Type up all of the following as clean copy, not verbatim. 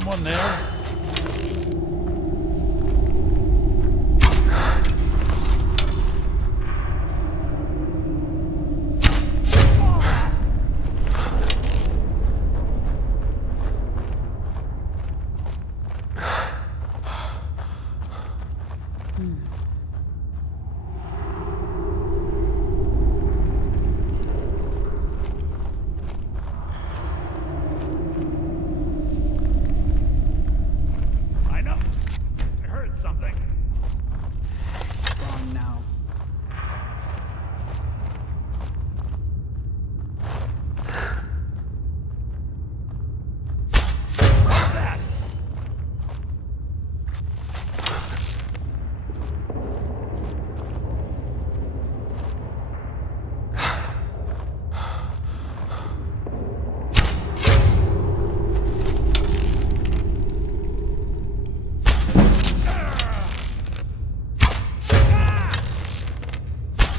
someone there? Something. It's gone now. What's that?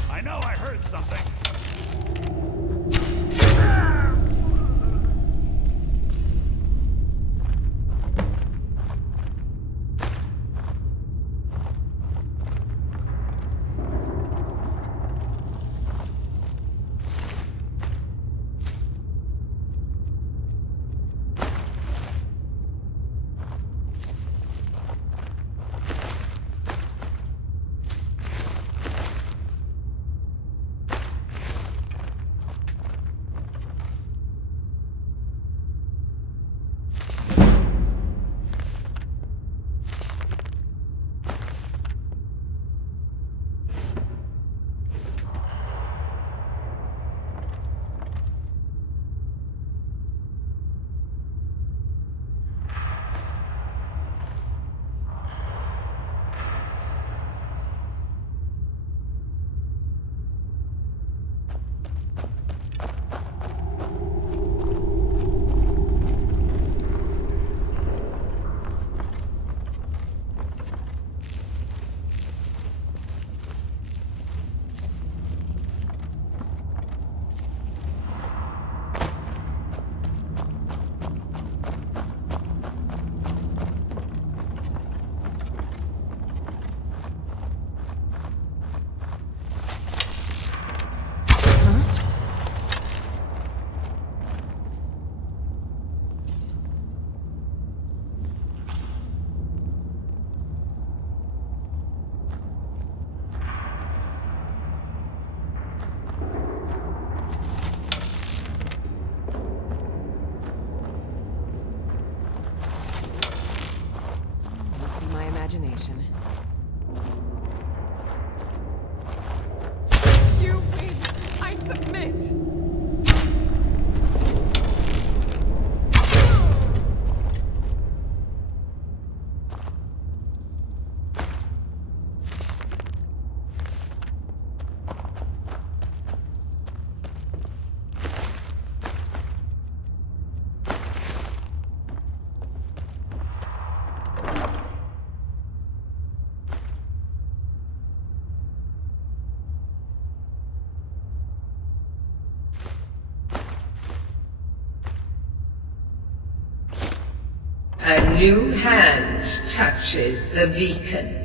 I know I heard something. Must be my imagination. You win! I submit! A new hand touches the beacon.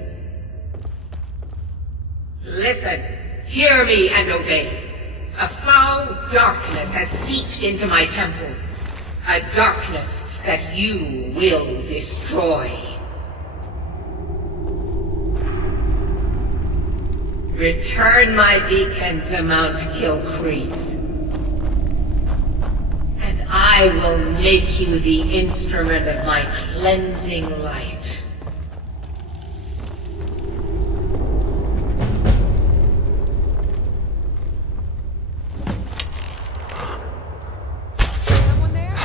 Listen, hear me and obey. A foul darkness has seeped into my temple. A darkness that you will destroy. Return my beacon to Mount Kilcreath. I will make you the instrument of my cleansing light. Someone there?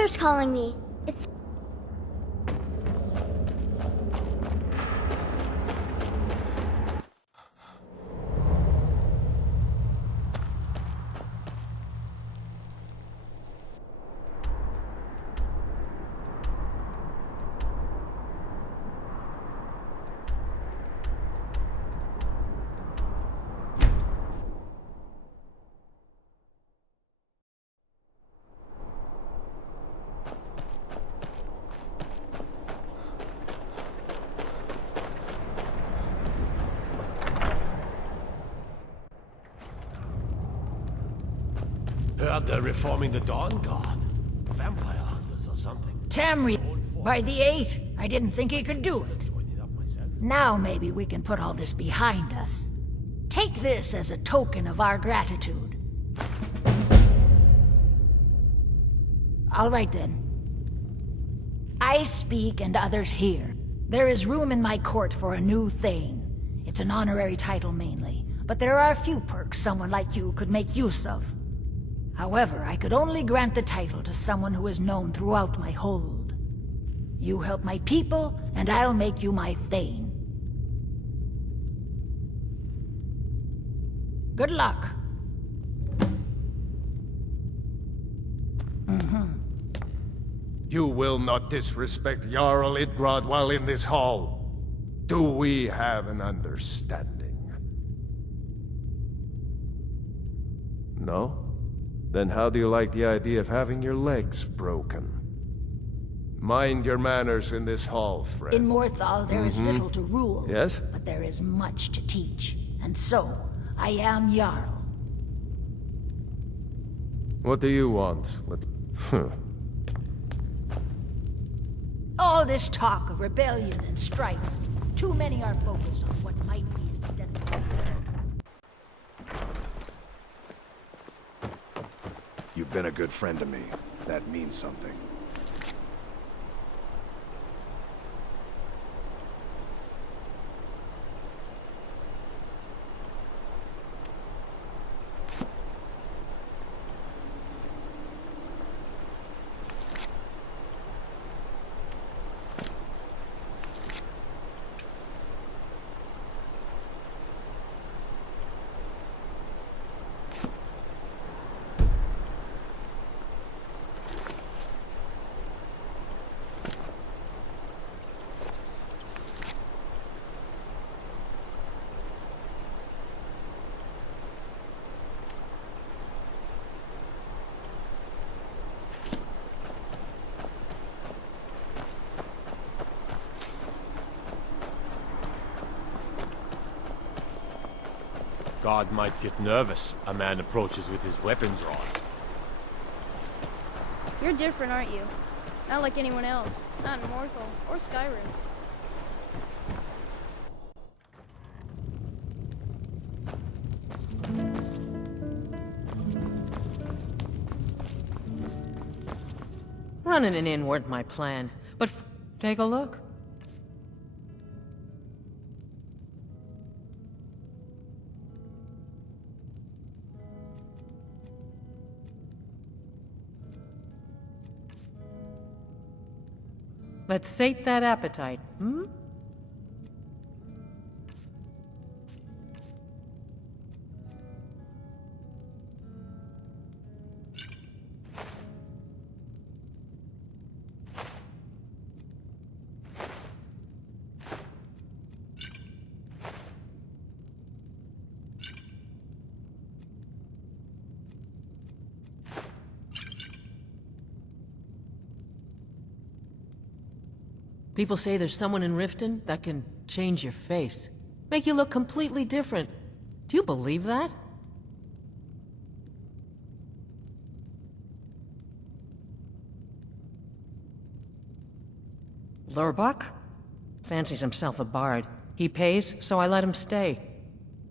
Mother's calling me. It's... Heard they're reforming the Dawn Guard. Vampire hunters or something. Tamri, by the 8, I didn't think he could do it. Join it up myself. Now maybe we can put all this behind us. Take this as a token of our gratitude. All right then. I speak and others hear. There is room in my court for a new thane. It's an honorary title mainly, but there are a few perks someone like you could make use of. However, I could only grant the title to someone who is known throughout my hold. You help my people, and I'll make you my thane. Good luck. You will not disrespect Jarl Idgrad while in this hall. Do we have an understanding? No? Then how do you like the idea of having your legs broken? Mind your manners in this hall, friend. In Morthal, there is little to rule. Yes? But there is much to teach. And so, I am Jarl. What do you want? All this talk of rebellion and strife. Too many are focused on what might be instead of what is. You've been a good friend to me. That means something. God might get nervous. A man approaches with his weapon drawn. You're different, aren't you? Not like anyone else. Not in Morthal or Skyrim. Running an inn weren't my plan, but take a look. Let's sate that appetite, hmm? People say there's someone in Riften that can change your face. Make you look completely different. Do you believe that? Lurbach? Fancies himself a bard. He pays, so I let him stay.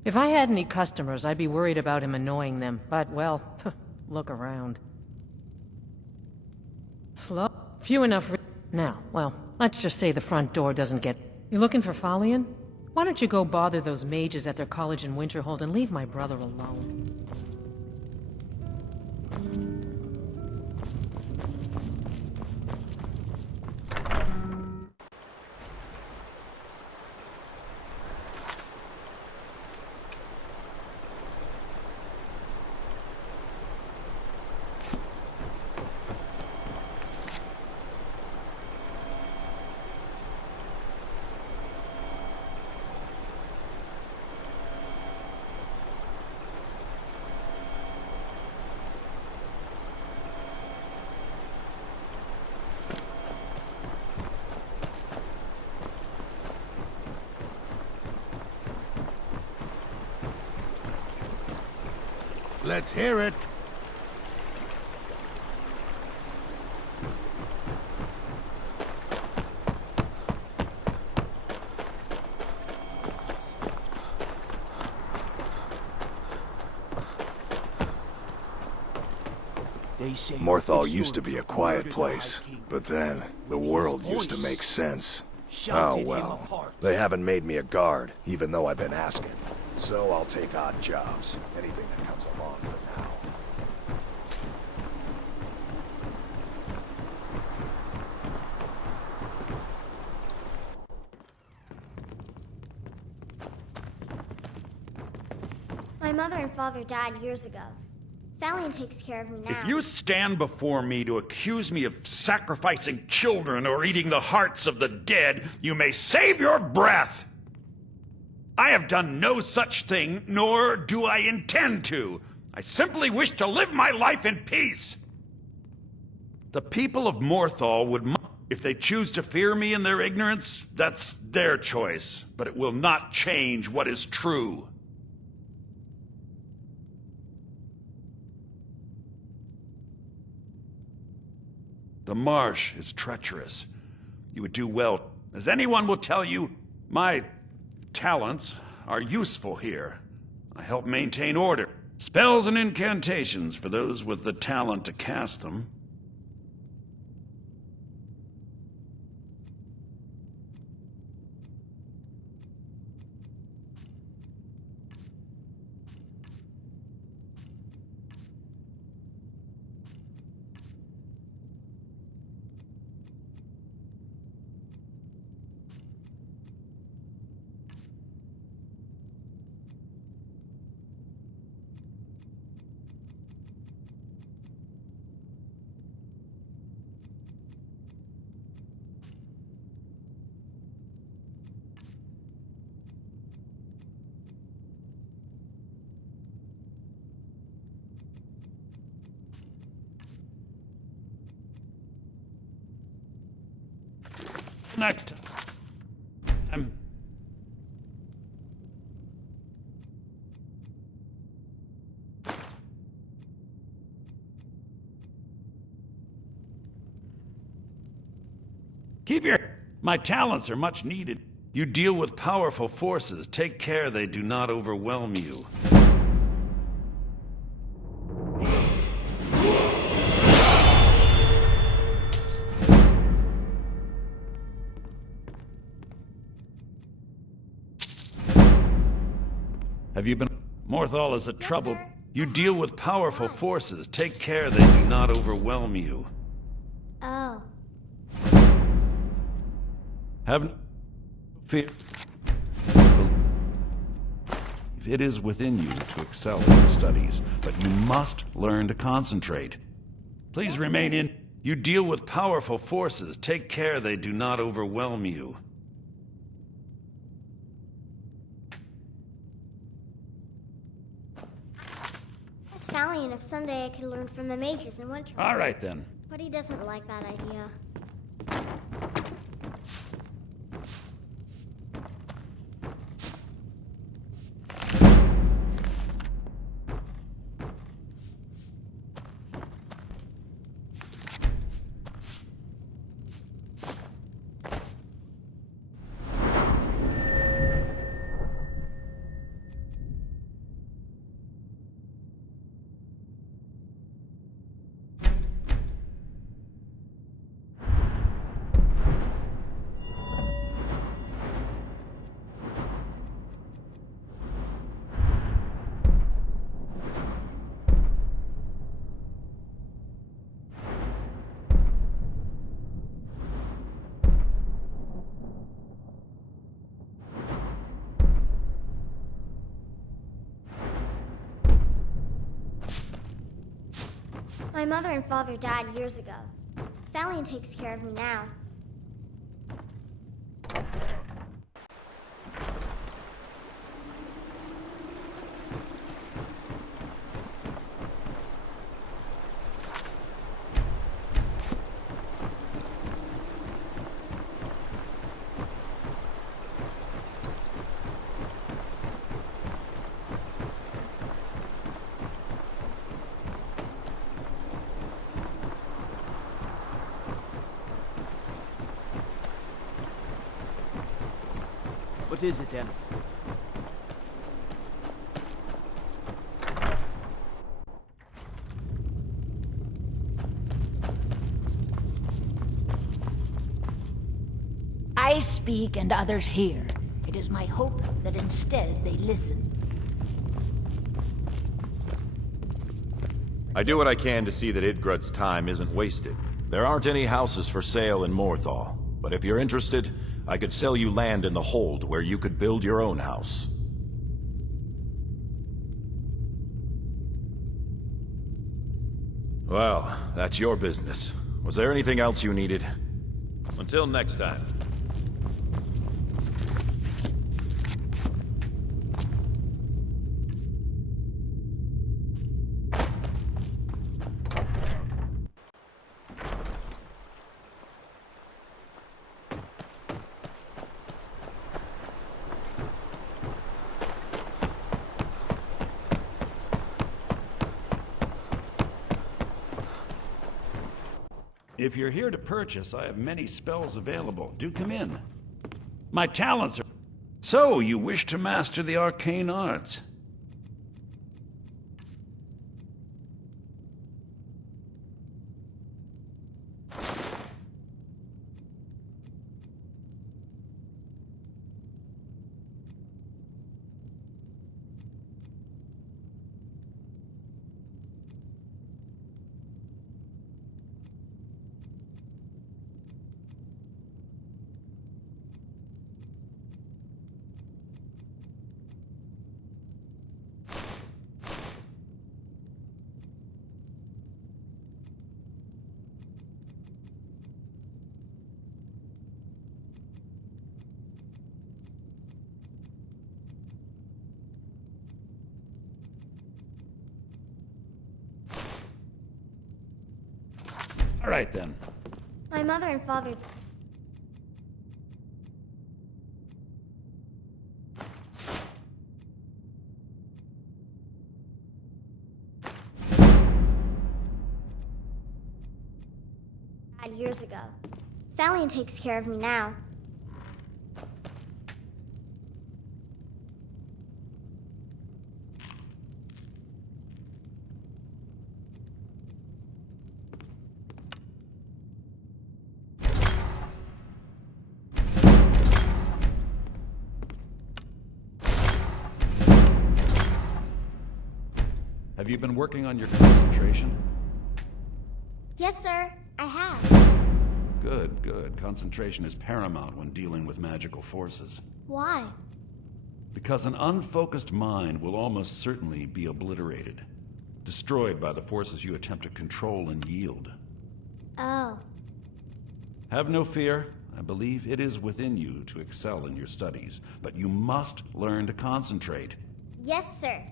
If I had any customers, I'd be worried about him annoying them. But, well, look around. Slow. Few enough. Now, well, let's just say the front door doesn't get... You looking for Falion? Why don't you go bother those mages at their college in Winterhold and leave my brother alone? Let's hear it. Morthal used to be a quiet place, but then the world used to make sense. Oh well. They haven't made me a guard, even though I've been asking. So I'll take odd jobs, anything that comes along for now. My mother and father died years ago. Valiant takes care of me now. If you stand before me to accuse me of sacrificing children or eating the hearts of the dead, you may save your breath! I have done no such thing, nor do I intend to. I simply wish to live my life in peace. The people of Morthal would... If they choose to fear me in their ignorance, that's their choice. But it will not change what is true. The marsh is treacherous. You would do well, as anyone will tell you, my talents are useful here. I help maintain order. Spells and incantations for those with the talent to cast them. Next. Keep your... My talents are much needed. You deal with powerful forces. Take care they do not overwhelm you. Have you been... Morthal is a trouble. Sir. You deal with powerful forces. Take care they do not overwhelm you. Oh. Have no fear. It is within you to excel in your studies, but you must learn to concentrate. Please remain in... You deal with powerful forces. Take care they do not overwhelm you. Valiant if someday I could learn from the mages in winter. All right, then. But he doesn't like that idea. My mother and father died years ago. Valiant takes care of me now. What is it, Elf? I speak and others hear. It is my hope that instead they listen. I do what I can to see that Idgrud's time isn't wasted. There aren't any houses for sale in Morthal, but if you're interested, I could sell you land in the Hold where you could build your own house. Well, that's your business. Was there anything else you needed? Until next time. If you're here to purchase, I have many spells available. Do come in. My talents are... So, you wish to master the arcane arts? All right, then. My mother and father... died years ago. Valiant takes care of me now. Have you been working on your concentration? Yes, sir. I have. Good, good. Concentration is paramount when dealing with magical forces. Why? Because an unfocused mind will almost certainly be obliterated, destroyed by the forces you attempt to control and yield. Oh. Have no fear. I believe it is within you to excel in your studies, but you must learn to concentrate. Yes, sir.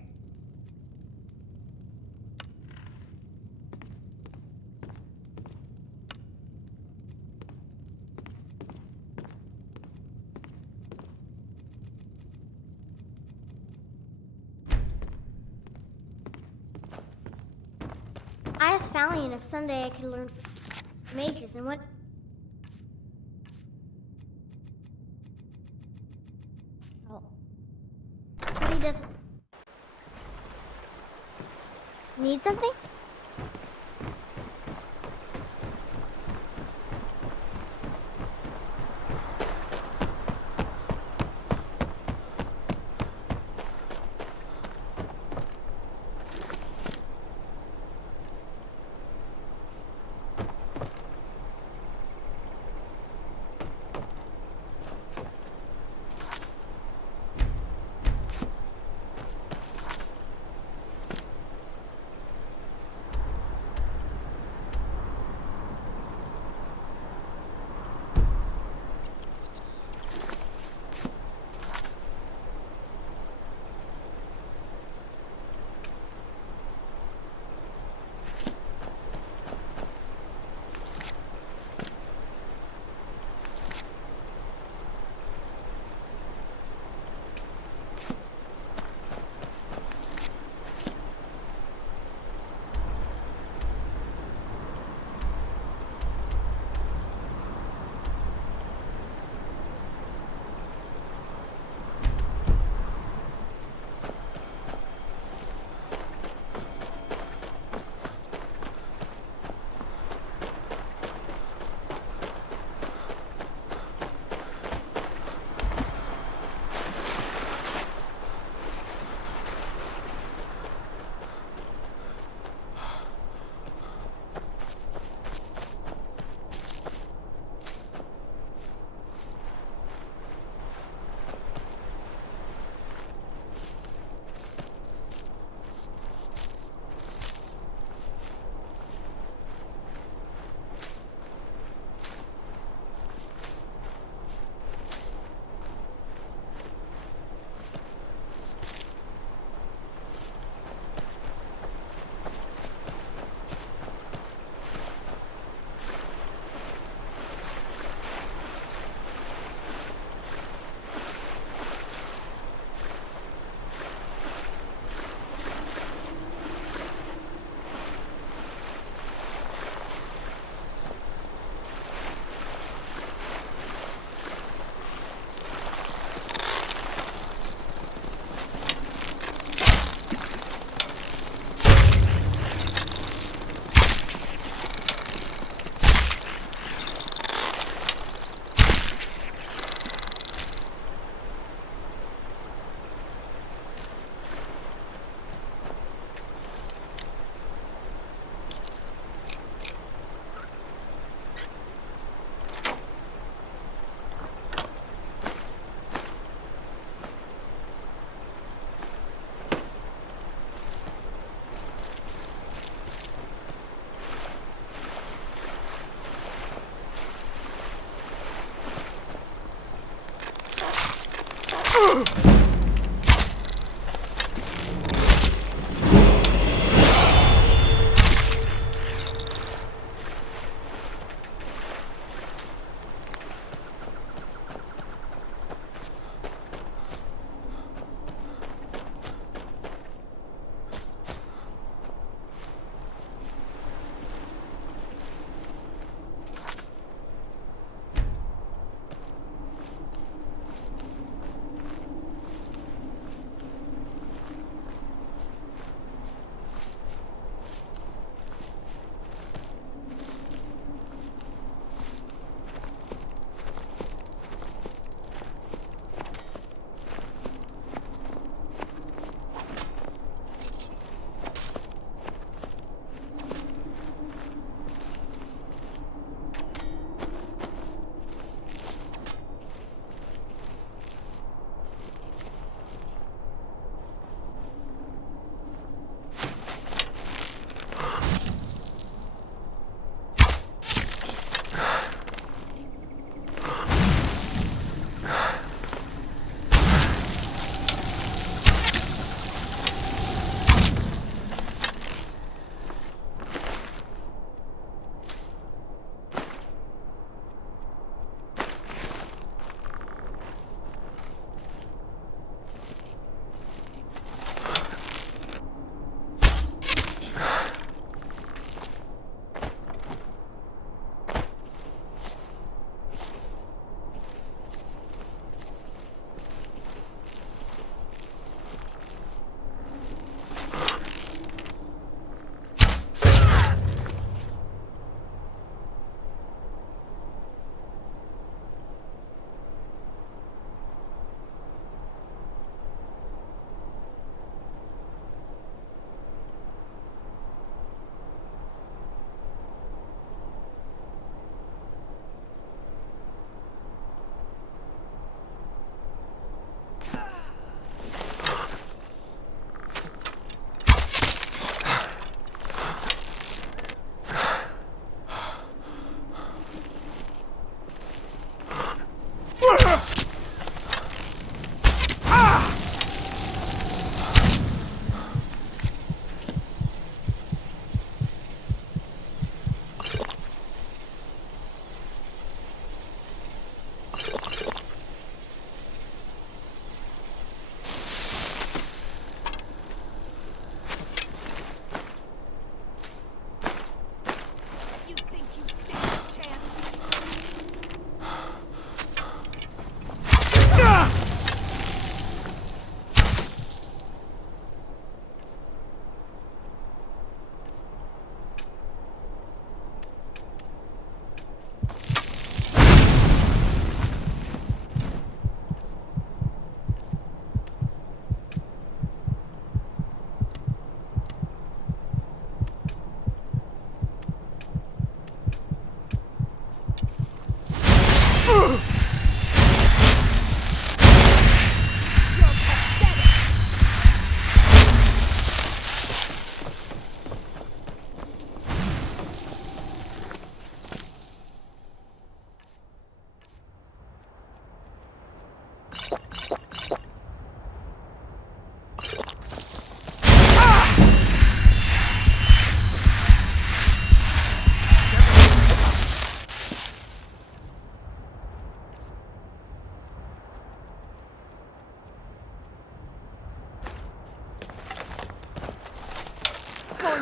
I asked Valiant if someday I could learn mages and what... Oh. But he doesn't... Need something?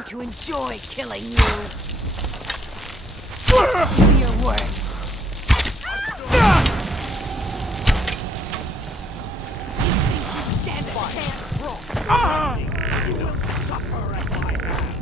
To enjoy killing you. Do your worst. Stand a chance. You will suffer at my hands.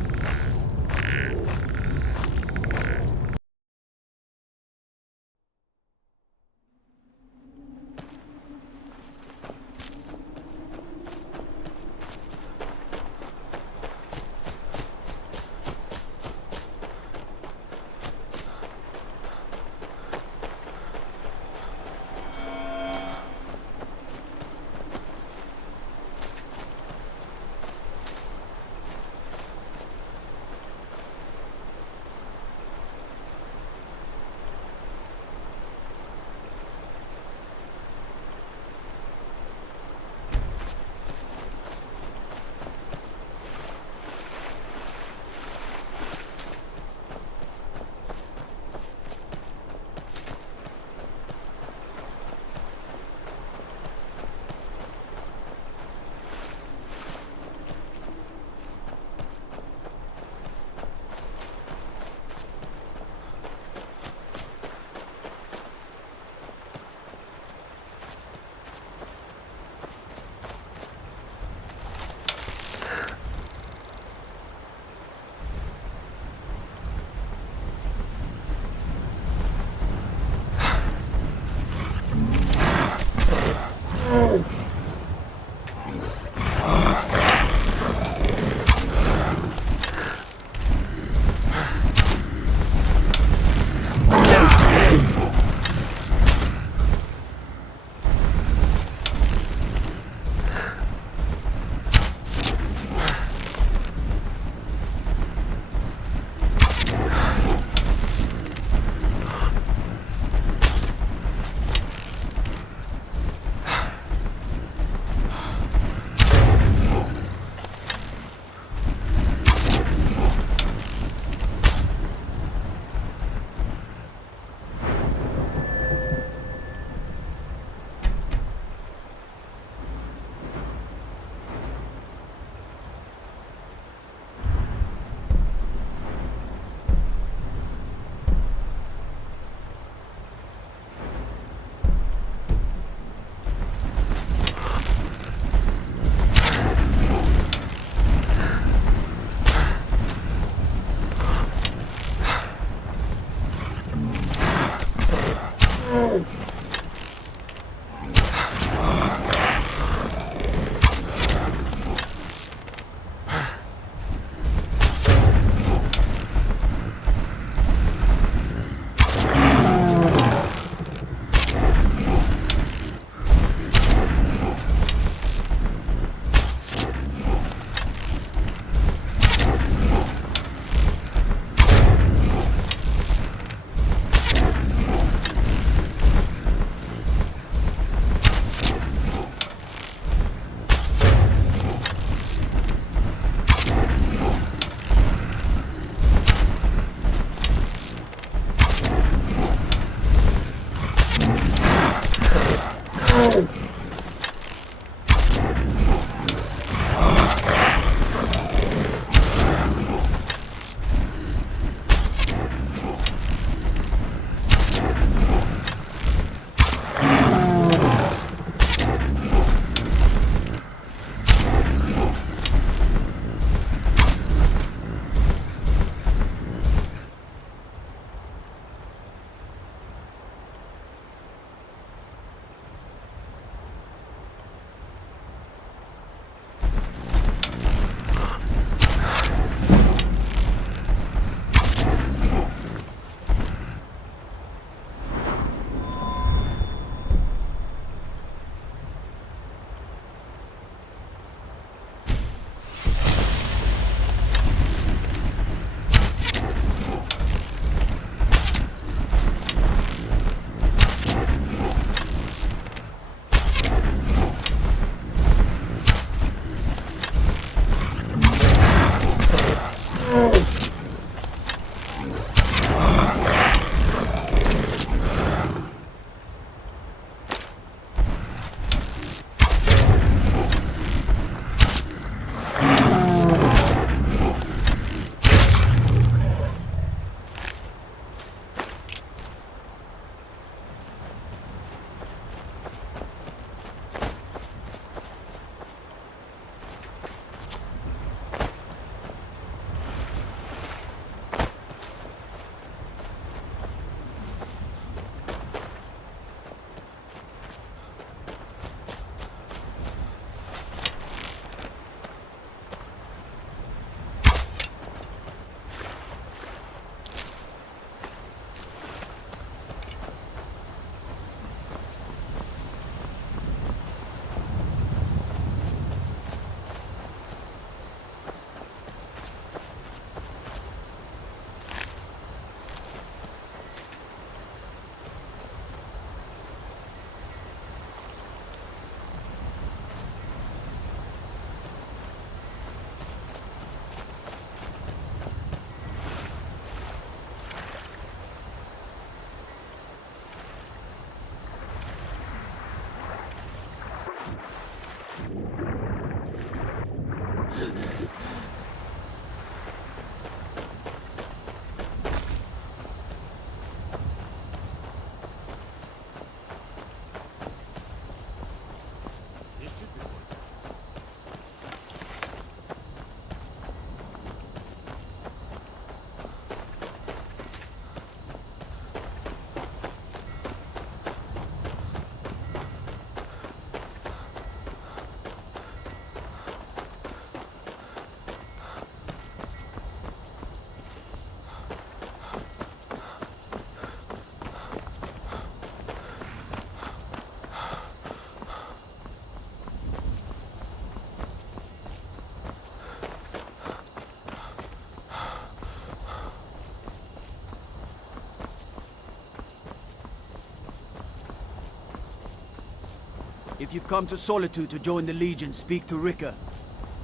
If you've come to Solitude to join the Legion, speak to Rika.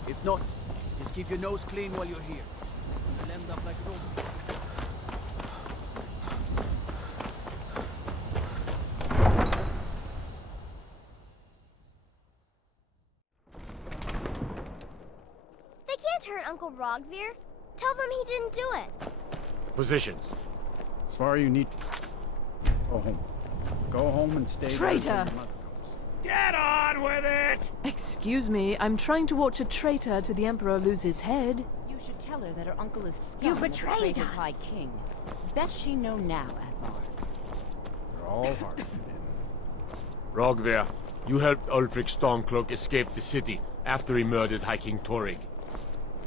If not, just keep your nose clean while you're here. You'll end up like Rome. They can't hurt Uncle Rogvir. Tell them he didn't do it. Positions. As far as you need. Go home. Go home and stay. Traitor! Get on with it! Excuse me, I'm trying to watch a traitor to the Emperor lose his head. You should tell her that her uncle is scum. You and betrayed his us. High King. Best she know now, Advar. You're all hearted. Rogver, you helped Ulfric Stormcloak escape the city after he murdered High King Torrig.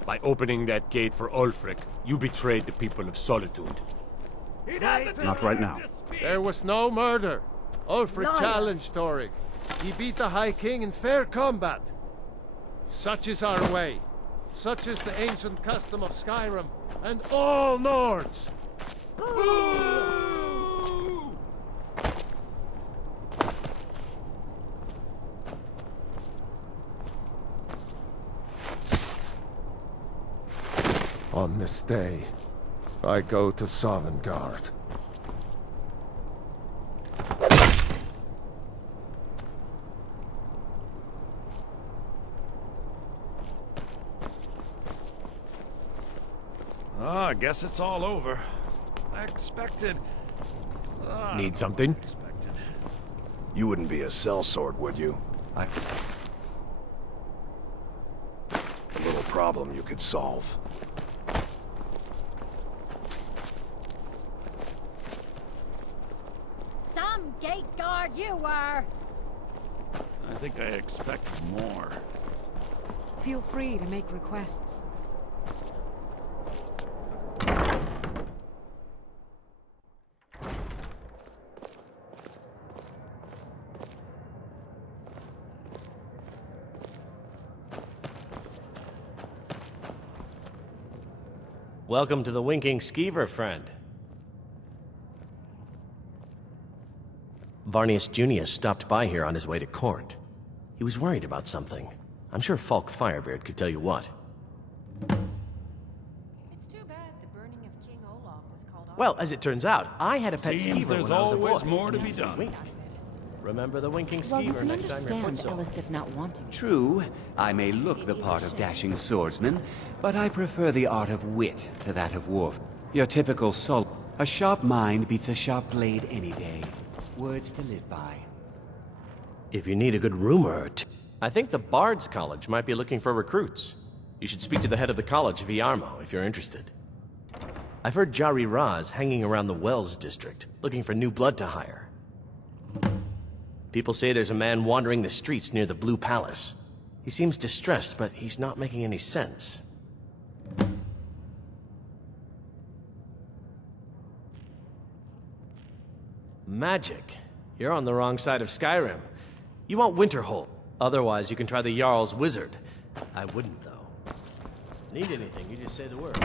By opening that gate for Ulfric, you betrayed the people of Solitude. Not right now. There was no murder. Ulfric Liar. challenged Torrig. He beat the High King in fair combat. Such is our way. Such is the ancient custom of Skyrim and all Nords. Boo! On this day, I go to Sovngarde. I guess it's all over. I expected... Need something? You wouldn't be a sellsword, would you? A little problem you could solve. Some gate guard you were! I think I expected more. Feel free to make requests. Welcome to the Winking Skeever, friend. Varnius Junius stopped by here on his way to court. He was worried about something. I'm sure Falk Firebeard could tell you what. It's too bad the burning of King Olaf was called off. Well, as it turns out, I had a pet Seems skeever there's when I was a boy. always more to be done. Remember the Winking Well, you Skeever can next time you're understand footsore. Elisif not wanting. True, I may look the part of dashing swordsman, but I prefer the art of wit to that of warf. Your typical soul. A sharp mind beats a sharp blade any day. Words to live by. If you need a good rumor or two, I think the Bard's College might be looking for recruits. You should speak to the head of the college, Viarmo, if you're interested. I've heard Jari Raz hanging around the Wells district, looking for new blood to hire. People say there's a man wandering the streets near the Blue Palace. He seems distressed, but he's not making any sense. Magic. You're on the wrong side of Skyrim. You want Winterhold. Otherwise, you can try the Jarl's Wizard. I wouldn't, though. Need anything, you just say the word.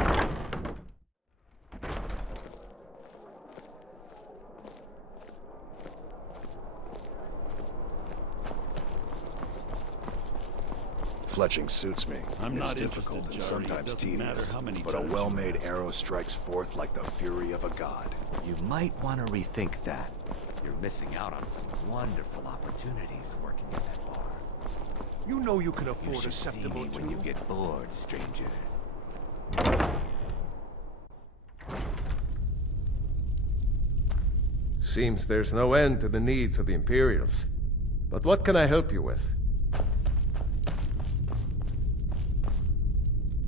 Fletching suits me. I'm it's not difficult interested, and Jari. sometimes Doesn't matter tedious, how many but a times you well-made ask. arrow strikes forth like the fury of a god. You might want to rethink that. You're missing out on some wonderful opportunities working in that bar. You know you can You afford should a see acceptable me when you get bored, stranger. Seems there's no end to the needs of the Imperials. But what can I help you with?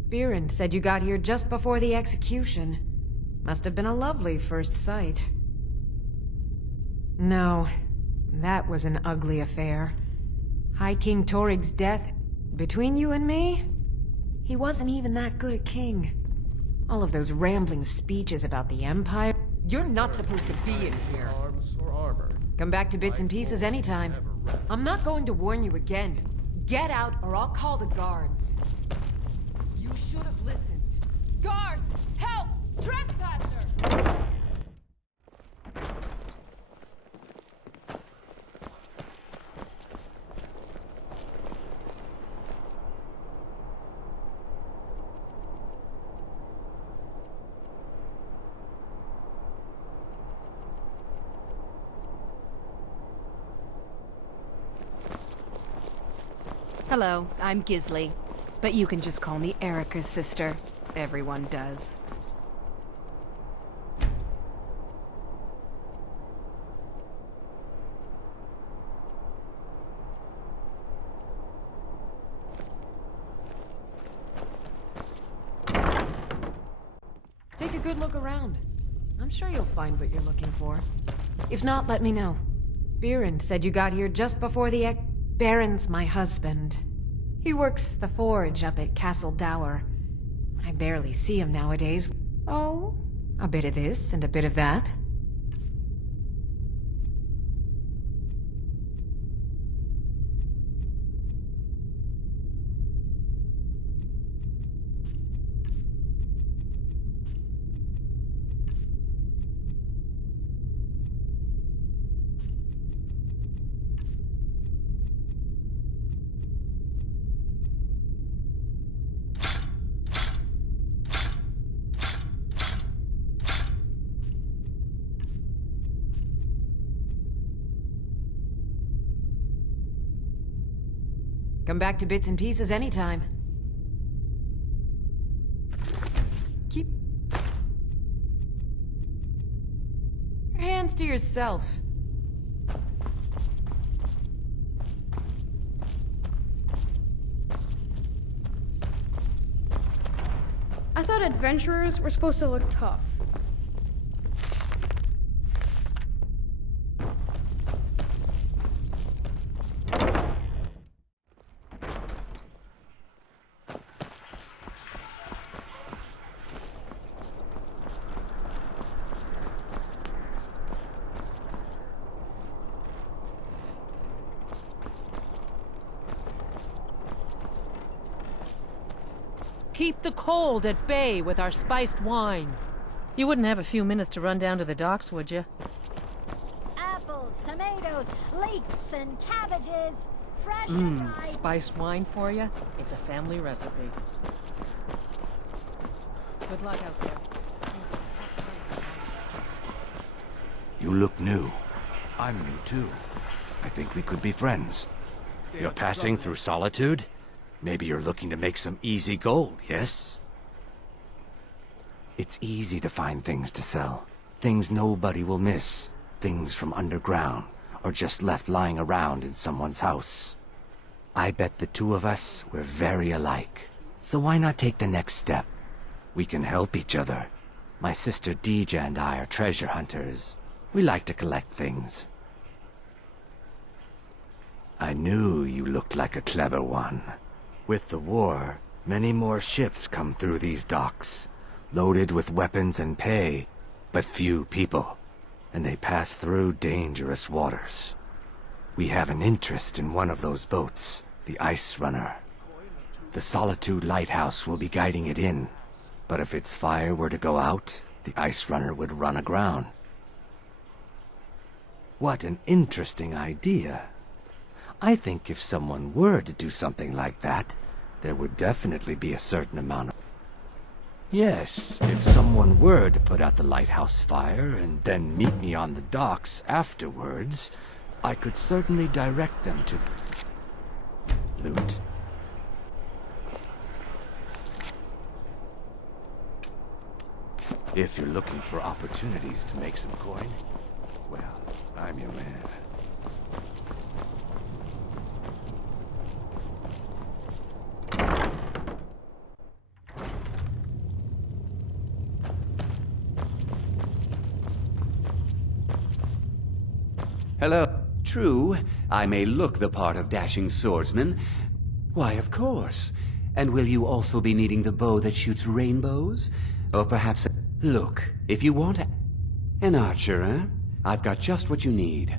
Biren said you got here just before the execution. Must have been a lovely first sight. No, that was an ugly affair. High King Torig's death, between you and me, he wasn't even that good a king. All of those rambling speeches about the Empire. You're not supposed to be in here. Arms or armor? Come back to bits and pieces anytime. I'm not going to warn you again. Get out or I'll call the guards. You should have listened. Guards! Help! Trespasser! Hello, I'm Gisli. But you can just call me Erica's sister. Everyone does. Take a good look around. I'm sure you'll find what you're looking for. If not, let me know. Biren said you got here just before the Baron's my husband. He works the forge up at Castle Dower. I barely see him nowadays. Oh, a bit of this and a bit of that. Come back to bits and pieces anytime. Keep hands to yourself. I thought adventurers were supposed to look tough. Keep the cold at bay with our spiced wine. You wouldn't have a few minutes to run down to the docks, would you? Apples, tomatoes, leeks, and cabbages. Fresh and ripe. Spiced wine for you? It's a family recipe. Good luck out there. You look new. I'm new too. I think we could be friends. You're passing through Solitude? Maybe you're looking to make some easy gold, yes? It's easy to find things to sell. Things nobody will miss. Things from underground, or just left lying around in someone's house. I bet the two of us, we're very alike. So why not take the next step? We can help each other. My sister Deeja and I are treasure hunters. We like to collect things. I knew you looked like a clever one. With the war, many more ships come through these docks, loaded with weapons and pay, but few people, and they pass through dangerous waters. We have an interest in one of those boats, the Ice Runner. The Solitude Lighthouse will be guiding it in, but if its fire were to go out, the Ice Runner would run aground. What an interesting idea. I think if someone were to do something like that, there would definitely be a certain amount of... Yes, if someone were to put out the lighthouse fire and then meet me on the docks afterwards, I could certainly direct them to... loot. If you're looking for opportunities to make some coin, well, I'm your man. Hello. True, I may look the part of dashing swordsman. Why, of course. And will you also be needing the bow that shoots rainbows? Or perhaps a... Look, if you want an archer, eh? I've got just what you need.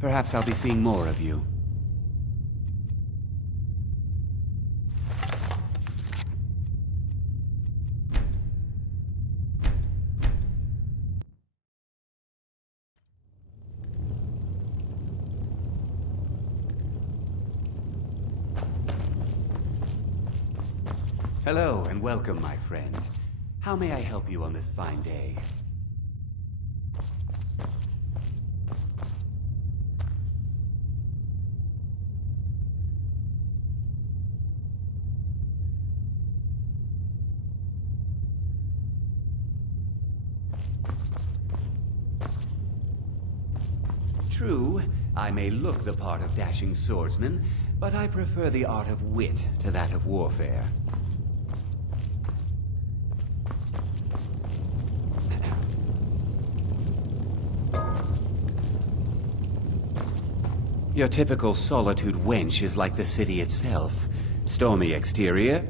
Perhaps I'll be seeing more of you. Hello and welcome, my friend. How may I help you on this fine day? True, I may look the part of dashing swordsman, but I prefer the art of wit to that of warfare. Your typical Solitude wench is like the city itself. Stormy exterior,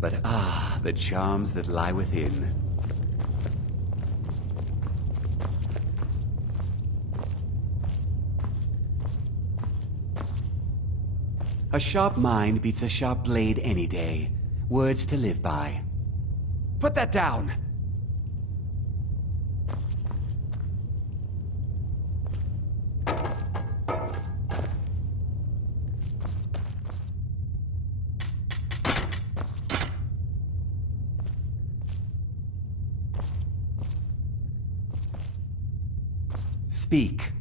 but the charms that lie within. A sharp mind beats a sharp blade any day. Words to live by. Put that down! Speak.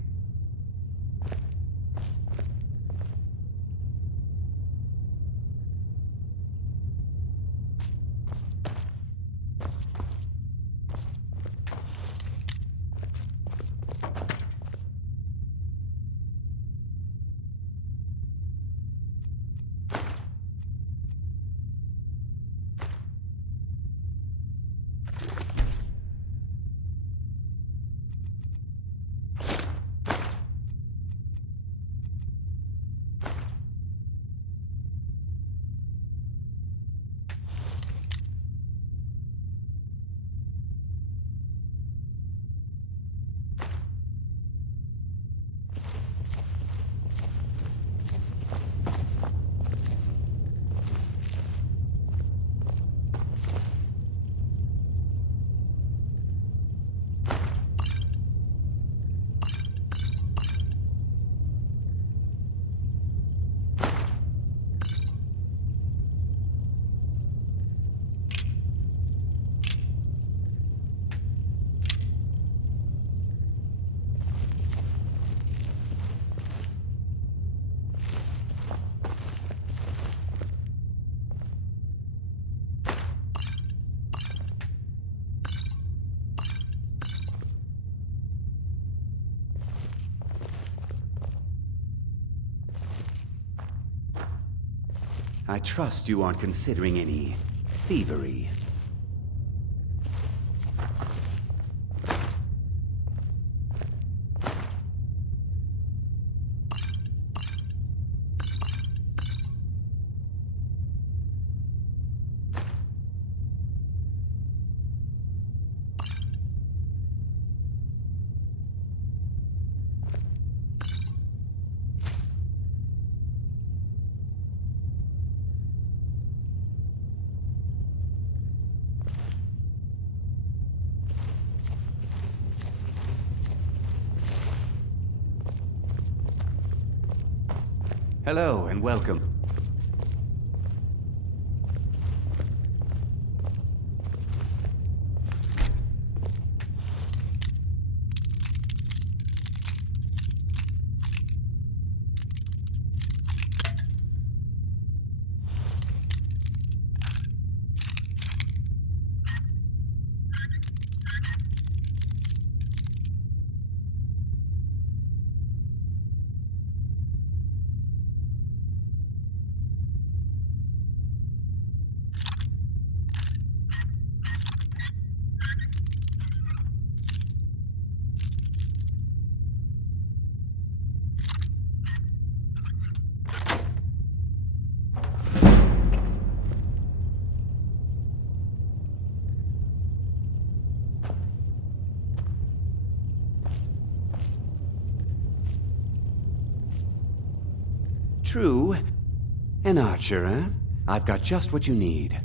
I trust you aren't considering any thievery. Hello and welcome. True. An archer, huh? I've got just what you need.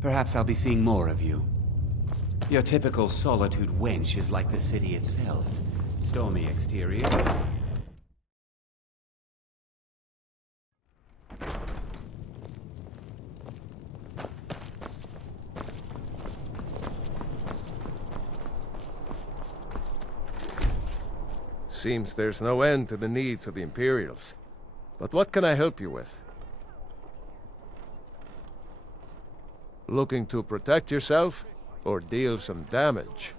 Perhaps I'll be seeing more of you. Your typical Solitude wench is like the city itself. Stormy exterior. Seems there's no end to the needs of the Imperials. But what can I help you with? Looking to protect yourself, or deal some damage?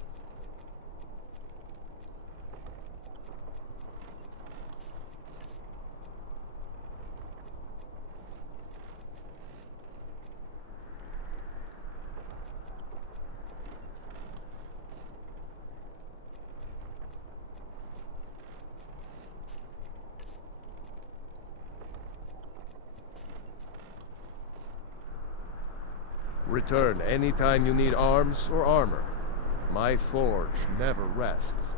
Return anytime you need arms or armor. My forge never rests.